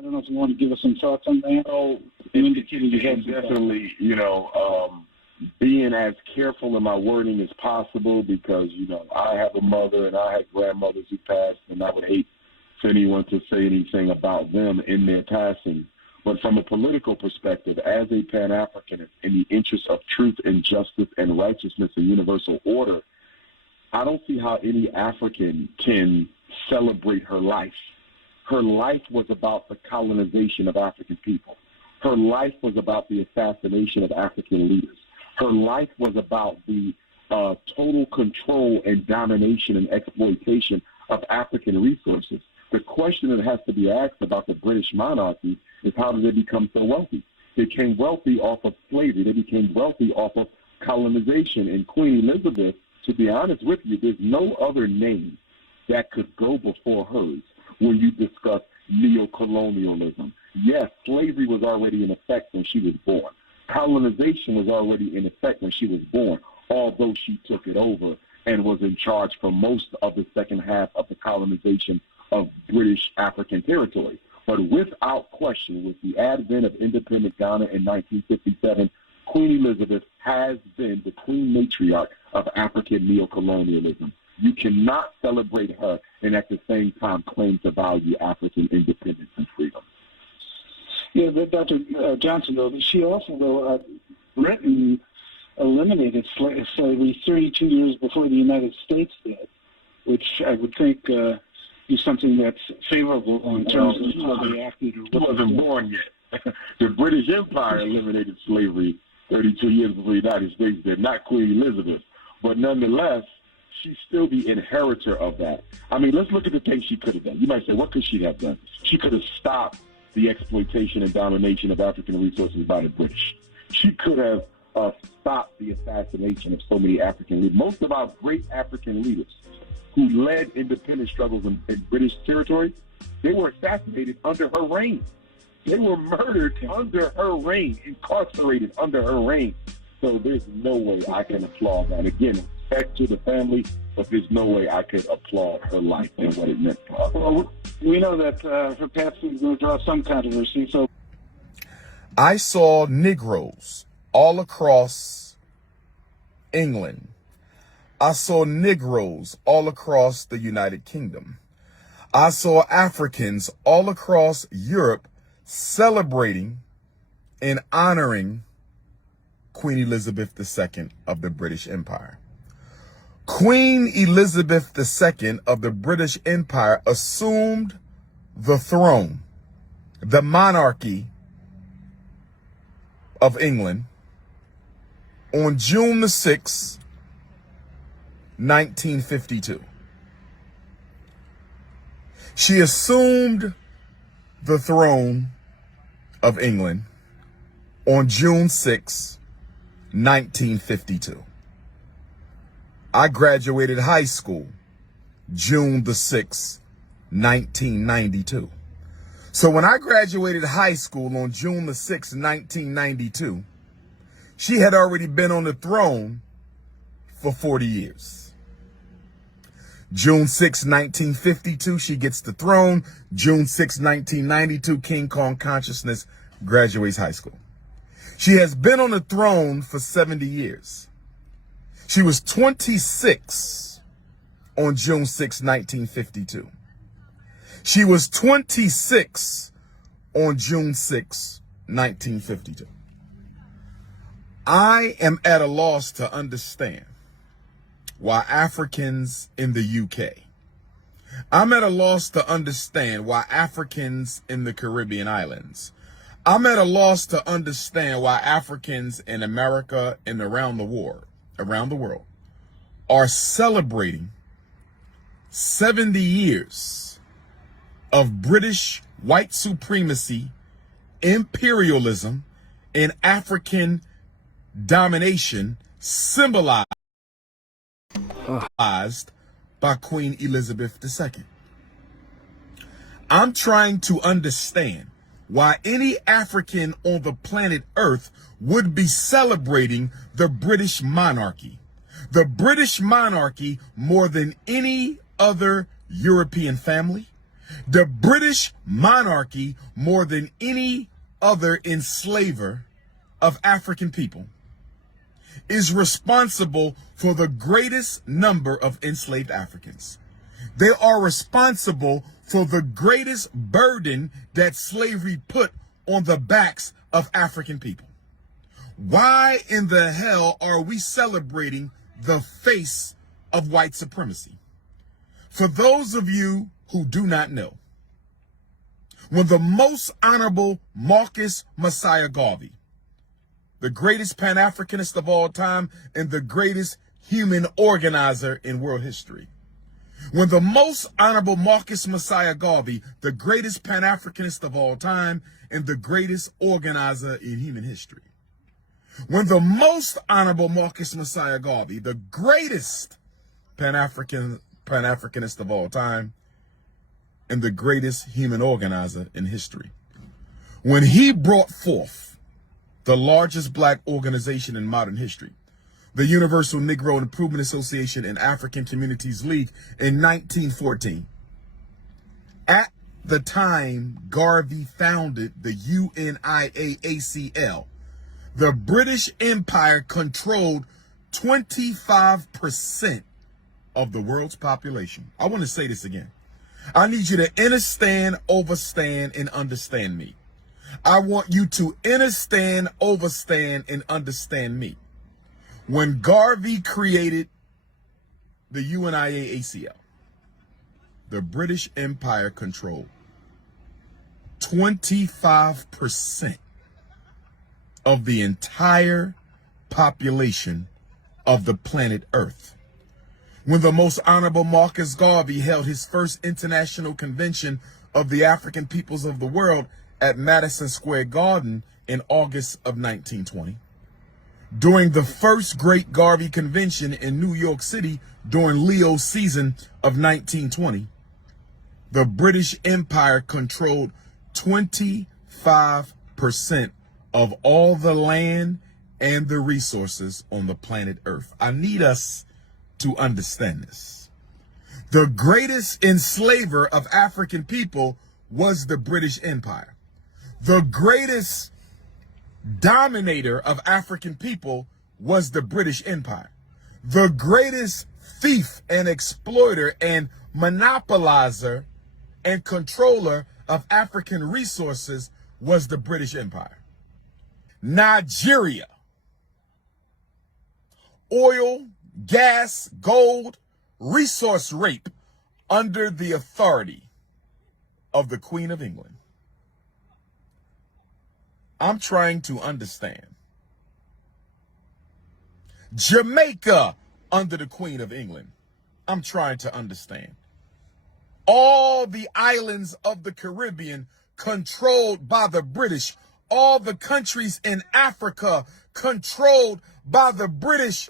I don't know if you want to give us some thoughts on that. Oh, You indicated you had definitely, being as careful in my wording as possible because, I have a mother and I had grandmothers who passed, and I would hate for anyone to say anything about them in their passing. But from a political perspective, as a Pan-Africanist, in the interest of truth and justice and righteousness and universal order, I don't see how any African can celebrate her life. Her life was about the colonization of African people. Her life was about the assassination of African leaders. Her life was about the total control and domination and exploitation of African resources. The question that has to be asked about the British monarchy is how did they become so wealthy? They became wealthy off of slavery. They became wealthy off of colonization. And Queen Elizabeth, to be honest with you, there's no other name that could go before hers when you discuss neocolonialism. Yes, slavery was already in effect when she was born. Colonization was already in effect when she was born, although she took it over and was in charge for most of the second half of the colonization of British African territory. But without question, with the advent of independent Ghana in 1957, Queen Elizabeth has been the queen matriarch of African neocolonialism. You cannot celebrate her and at the same time claim to value African independence and freedom. Yeah, but Dr. Johnson, though, she also, Britain eliminated slavery 32 years before the United States did, which I would think is something that's favorable in terms of how they acted. She wasn't born yet. The British Empire eliminated slavery 32 years before the United States did, not Queen Elizabeth. But nonetheless, she's still the inheritor of that. I mean, let's look at the things she could have done. You might say, what could she have done? She could have stopped the exploitation and domination of African resources by the British. She could have stopped the assassination of so many African leaders. Most of our great African leaders who led independence struggles in British territory, they were assassinated under her reign. They were murdered under her reign, incarcerated under her reign. So there's no way I can applaud that. Again, respect to the family, but there's no way I could applaud her life and what it meant for us. Well, we know that her passing is going to draw some controversy. So I saw Negroes all across England. I saw Negroes all across the United Kingdom. I saw Africans all across Europe celebrating and honoring Queen Elizabeth II of the British Empire. Queen Elizabeth II of the British Empire assumed the throne, the monarchy of England, on June the 6th, 1952. She assumed the throne of England on June 6, 1952. I graduated high school June the 6th, 1992. So when I graduated high school on June the 6th, 1992, she had already been on the throne for 40 years. June 6, 1952, she gets the throne. June 6, 1992, King Kong consciousness graduates high school. She has been on the throne for 70 years. She was 26 on June 6, 1952. She was 26 on June 6, 1952. I am at a loss to understand why Africans in the UK, I'm at a loss to understand why Africans in the Caribbean islands, I'm at a loss to understand why Africans in America and around the world are celebrating 70 years of British white supremacy, imperialism, and African domination symbolized by Queen Elizabeth II. I'm trying to understand why any African on the planet Earth would be celebrating the British monarchy. The British monarchy more than any other European family, The British monarchy, more than any other enslaver of African people, is responsible for the greatest number of enslaved Africans. They are responsible for the greatest burden that slavery put on the backs of African people. Why in the hell are we celebrating the face of white supremacy? For those of you who do not know, when the most honorable Marcus Messiah Garvey, the greatest Pan-Africanist of all time and the greatest human organizer in world history, when the most honorable Marcus Messiah Garvey, the greatest Pan-Africanist of all time and the greatest organizer in human history, when the most honorable Marcus Messiah Garvey, the greatest Pan-Africanist of all time and the greatest human organizer in history, when he brought forth the largest black organization in modern history, the Universal Negro Improvement Association and African Communities League, in 1914. At the time Garvey founded the UNIAACL, the British Empire controlled 25% of the world's population. I want to say this again. I need you to understand, overstand, and understand me. I want you to understand, overstand, and understand me. When Garvey created the UNIAACL, the British Empire controlled 25% of the entire population of the planet Earth. When the most honorable Marcus Garvey held his first international convention of the African peoples of the world at Madison Square Garden in August of 1920, during the first Great Garvey Convention in New York City during Leo's season of 1920, the British Empire controlled 25% of all the land and the resources on the planet Earth. I need us to understand this. The greatest enslaver of African people was the British Empire. The greatest dominator of African people was the British Empire. The greatest thief and exploiter and monopolizer and controller of African resources was the British Empire. Nigeria, oil, gas, gold, resource rape under the authority of the Queen of England. I'm trying to understand. Jamaica under the Queen of England. I'm trying to understand. All the islands of the Caribbean controlled by the British. All the countries in Africa controlled by the British